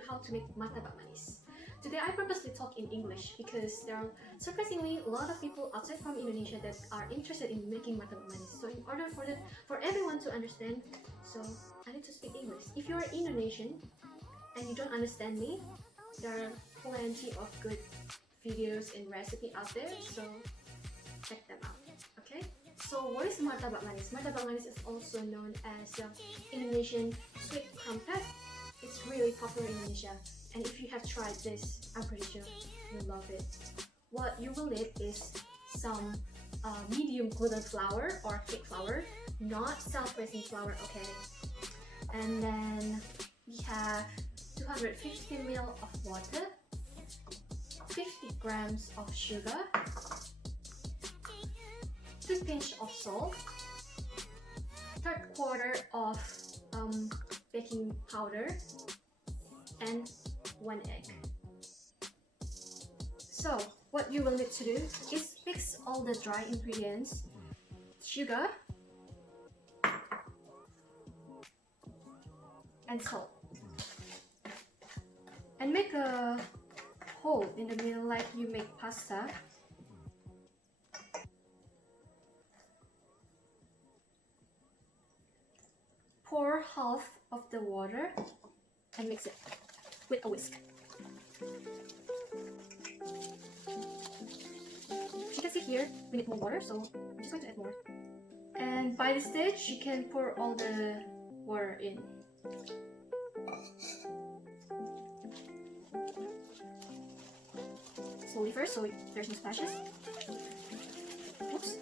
you how to make martabak manis. Today I purposely talk in English because there are surprisingly a lot of people outside from Indonesia that are interested in making martabak manis. So in order for everyone to understand, so I need to speak English. If you are Indonesian and you don't understand me, there are plenty of good videos and recipe out there, so check them out. Okay? So what is martabak manis? Martabak manis is also known as Indonesian sweet crumpet. It's really popular in Indonesia, and if you have tried this, I'm pretty sure you'll love it. What you will need is some medium gluten flour or cake flour, not self-raising flour, okay? And then we have 250 ml of water, 50 grams of sugar, 2 pinch of salt, 3/4 of baking powder, and 1 egg. So what you will need to do is mix all the dry ingredients, sugar and salt, and make a hole in the middle like you make pasta. Pour half of the water and mix it with a whisk. You can see here we need more water, so I'm just going to add more. And by this stage, you can pour all the water in. Slowly first, so there's no splashes. Oops.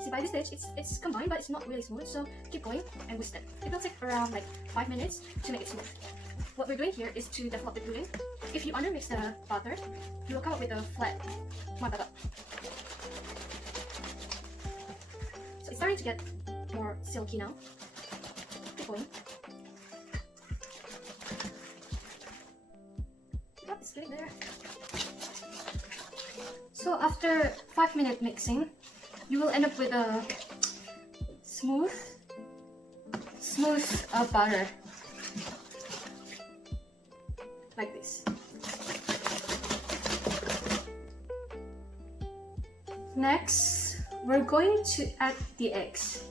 See, by this stage, it's combined, but it's not really smooth, so keep going and whisk it. It will take around like 5 minutes to make it smooth. What we're doing here is to develop the pudding. If you undermix the butter, you will come up with a flat martabak. So it's starting to get more silky now. Keep going. Oh, it's getting there. So after 5-minute mixing, you will end up with a smooth butter, like this. Next, we're going to add the eggs.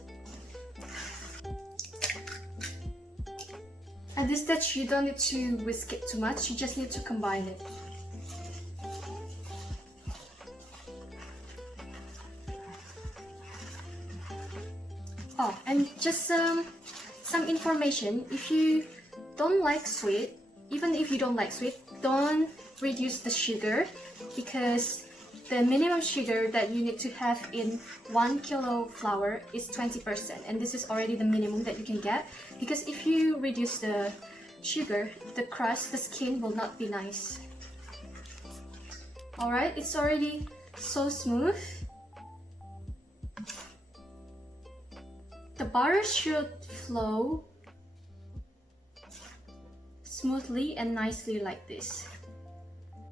At this stage, you don't need to whisk it too much, you just need to combine it. Oh, and just some information, if you don't like sweet, even if you don't like sweet, don't reduce the sugar, because the minimum sugar that you need to have in 1 kilo flour is 20%, and this is already the minimum that you can get, because if you reduce the sugar, the crust, the skin will not be nice. Alright, it's already so smooth. The butter should flow smoothly and nicely like this.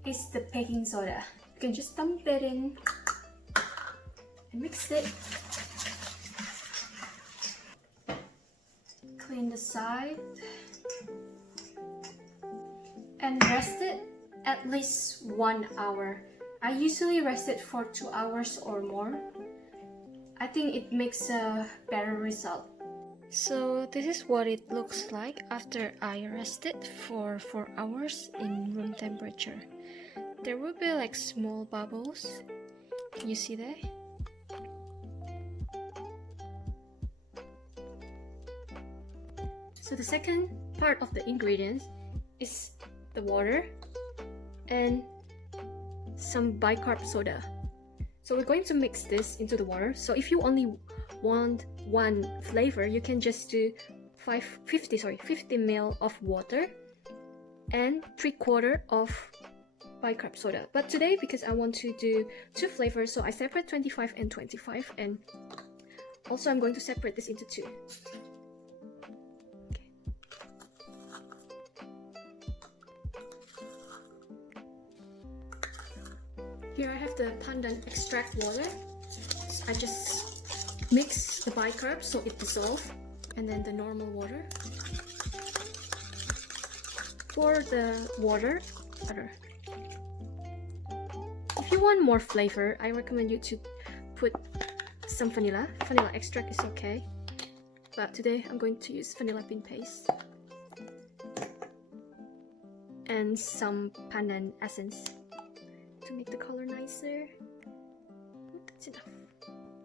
It's the baking soda. You can just dump it in and mix it. Clean the side and rest it at least 1 hour. I usually rest it for 2 hours or more. I think it makes a better result. So this is what it looks like after I rest it for 4 hours in room temperature. There will be like small bubbles. Can you see that? So the second part of the ingredients is the water and some bicarb soda. So we're going to mix this into the water. So if you only want one flavor, you can just do 50 ml of water and 3/4 of bicarb soda. But today, because I want to do 2 flavors, so I separate 25 and 25, and also I'm going to separate this into 2. Here I have the pandan extract water. So I just mix the bicarb so it dissolves. and then the normal water. For the water, if you want more flavor, I recommend you to put some vanilla. Vanilla extract is okay, but today I'm going to use vanilla bean paste and some pandan essence to make the color nicer. That's enough.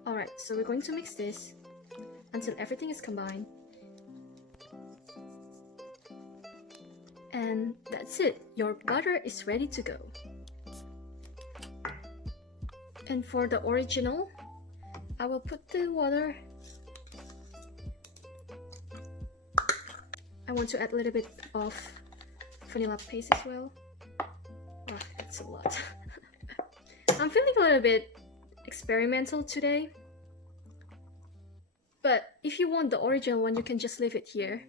Alright, so we're going to mix this until everything is combined. And that's it. Your butter is ready to go. And for the original, I will put the water. I want to add a little bit of vanilla paste as well. Oh, that's a lot. I'm feeling a little bit experimental today. But if you want the original one, you can just leave it here.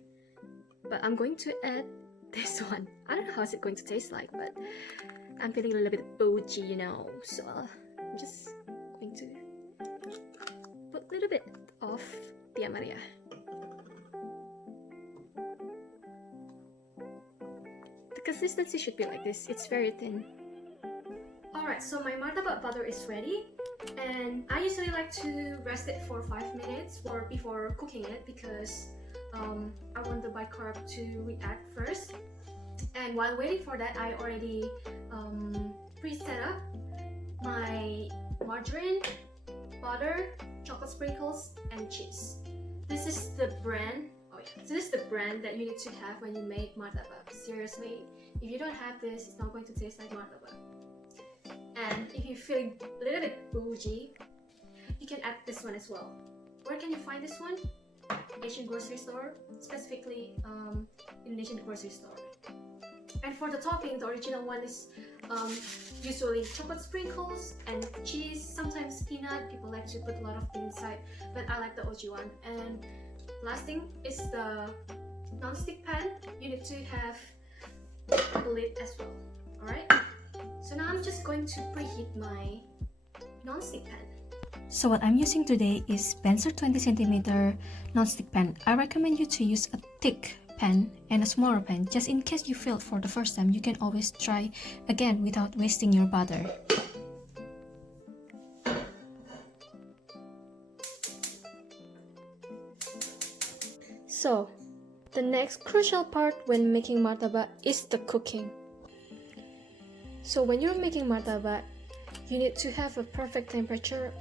But I'm going to add this one. I don't know how it's going to taste like, but I'm feeling a little bit bougie, you know. So I'm just going to put a little bit of Tia Maria. The consistency should be like this. It's very thin. Alright, so my martabak butter is ready. And I usually like to rest it for 5 minutes before cooking it because I want the bicarb to react first. And while waiting for that, I already pre-set up my margarine, butter, chocolate sprinkles, and cheese. This is the brand. Oh yeah, this is the brand that you need to have when you make martabak. Seriously, if you don't have this, it's not going to taste like martabak. And if you're feeling a little bit bougie, you can add this one as well. Where can you find this one? Asian grocery store, specifically Indonesian grocery store. And for the topping, the original one is usually chocolate sprinkles and cheese, sometimes peanut. People like to put a lot of things inside, but I like the OG one. And last thing is the non-stick pan. You need to have the lid as well. Alright? So now I'm just going to preheat my non-stick pan. So what I'm using today is Spencer 20cm non-stick pan. I recommend you to use a thick pan and a smaller pan. Just in case you failed for the first time, you can always try again without wasting your butter. So the next crucial part when making martabak is the cooking. So when you're making martabak, you need to have a perfect temperature.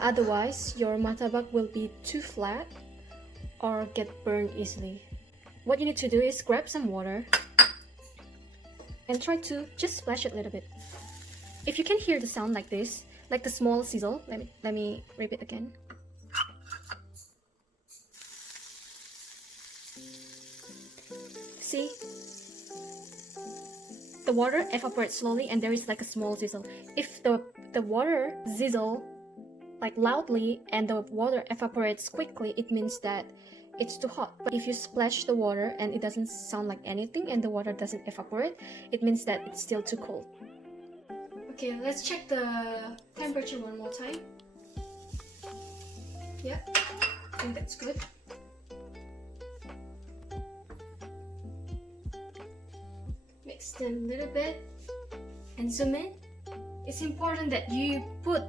Otherwise, your martabak will be too flat or get burned easily. What you need to do is grab some water and try to just splash it a little bit. If you can hear the sound like this, like the small sizzle, let me repeat again. See? The water evaporates slowly and there is like a small sizzle. If the water sizzle like loudly and the water evaporates quickly, it means that it's too hot. But if you splash the water and it doesn't sound like anything and the water doesn't evaporate, it means that it's still too cold. Okay, let's check the temperature one more time. Yeah, I think that's good. Mix them a little bit and zoom in. It's important that you put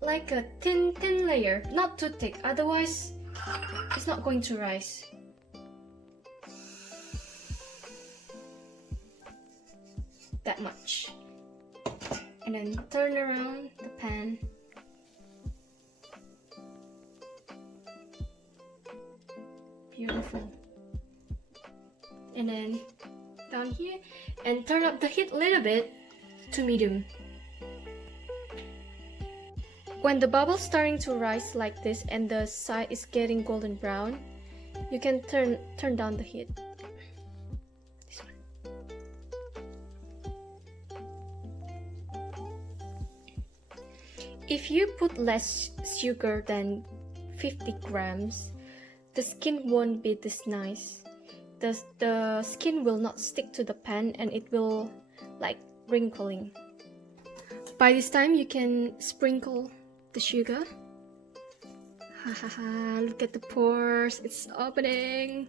like a thin layer, not too thick, otherwise it's not going to rise. That much. And then turn around the pan. Beautiful. And then down here and turn up the heat a little bit to medium. When the bubbles starting to rise like this and the side is getting golden brown, you can turn down the heat. This one. If you put less sugar than 50 grams, the skin won't be this nice. The skin will not stick to the pan and it will like wrinkling. By this time you can sprinkle the sugar Look at the pores, it's opening.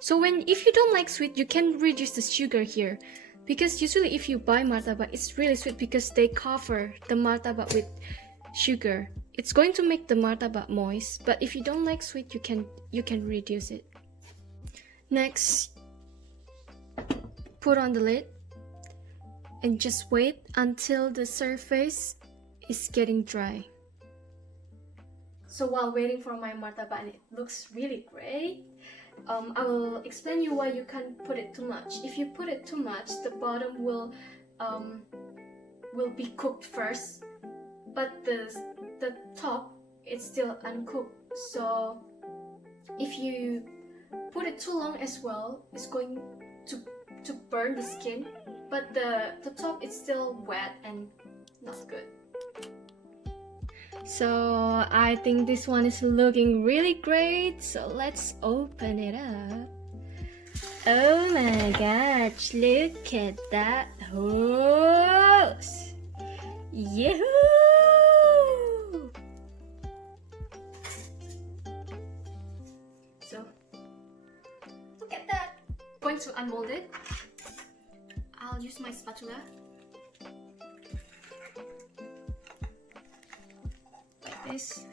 So if you don't like sweet, you can reduce the sugar here, because usually if you buy martabak, it's really sweet because they cover the martabak with sugar. It's going to make the martabak moist, but if you don't like sweet, you can reduce it. Next, put on the lid and just wait until the surface is getting dry. So while waiting for my martabak, and it looks really great, I will explain you why you can't put it too much. If you put it too much, the bottom will be cooked first, but the top it's still uncooked. So if you put it too long as well, it's going to burn the skin, but the top is still wet and not good. So I think this one is looking really great, so let's open it up. Oh my gosh, look at that hose! Yahoo! So look at that. I'm going to unmold it. I'll use my spatula. This,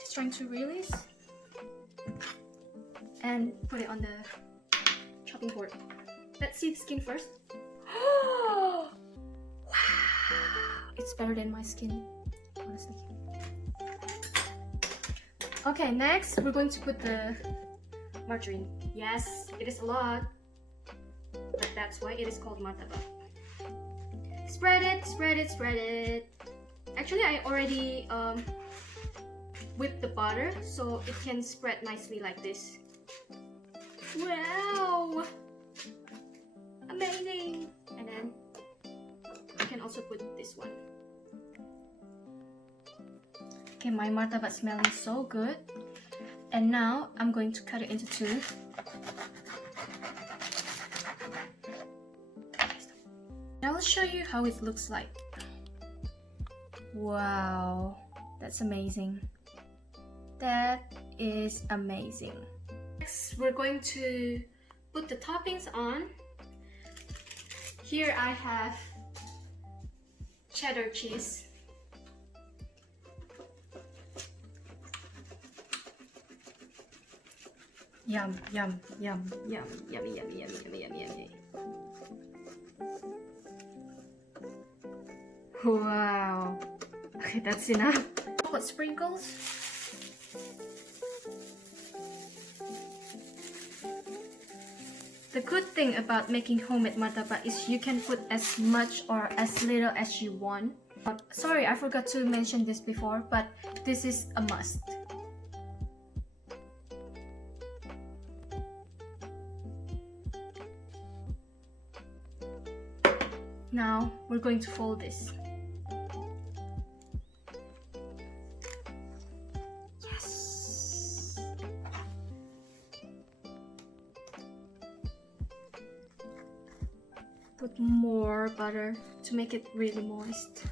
just trying to release and put it on the chopping board. Let's see the skin first. Wow, it's better than my skin, honestly. Okay, next we're going to put the margarine. Yes, it is a lot, but that's why it is called martabak. Spread it, spread it, spread it. Actually, I already whip the butter so it can spread nicely like this. Wow, amazing. And then you can also put this one. Okay, my martabak smelling so good, and now I'm going to cut it into two. I will show you how it looks like. Wow, that's amazing. That is amazing. Next, we're going to put the toppings on. Here I have cheddar cheese. Yum, yum, yum, yum, yummy, yummy, yummy, yummy, yummy, yummy. Wow. Okay, that's enough. Chocolate sprinkles. The good thing about making homemade martabak is you can put as much or as little as you want. Sorry, I forgot to mention this before, but this is a must. Now we're going to fold this. Yes. Put more butter to make it really moist.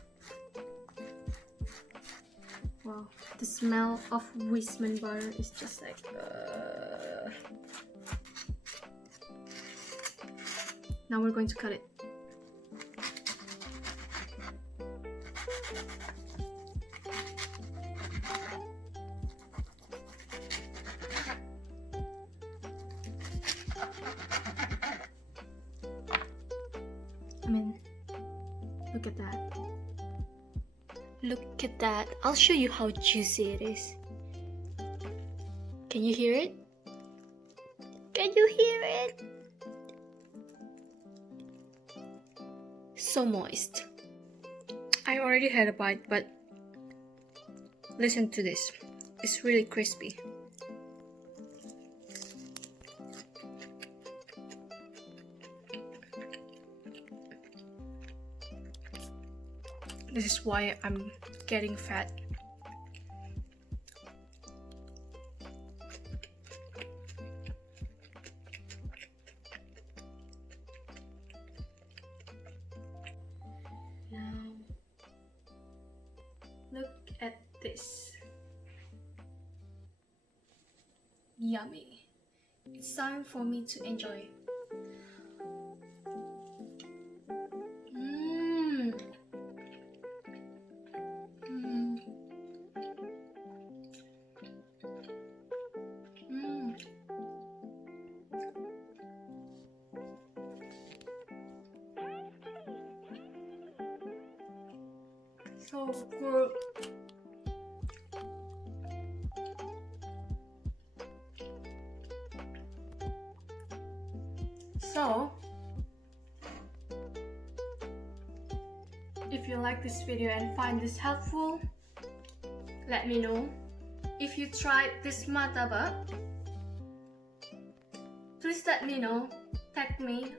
Wow, the smell of Wisman butter is just like Now we're going to cut it. I mean, look at that. Look at that. I'll show you how juicy it is. Can you hear it? Can you hear it? So moist. I already had a bite, but listen to this. It's really crispy. This is why I'm getting fat. Now, look at this. yummy. It's time for me to enjoy. So good. So, if you like this video and find this helpful, let me know. If you tried this martabak, please let me know. Tag me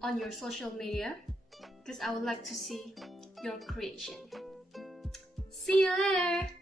on your social media because I would like to see your creation. See you later!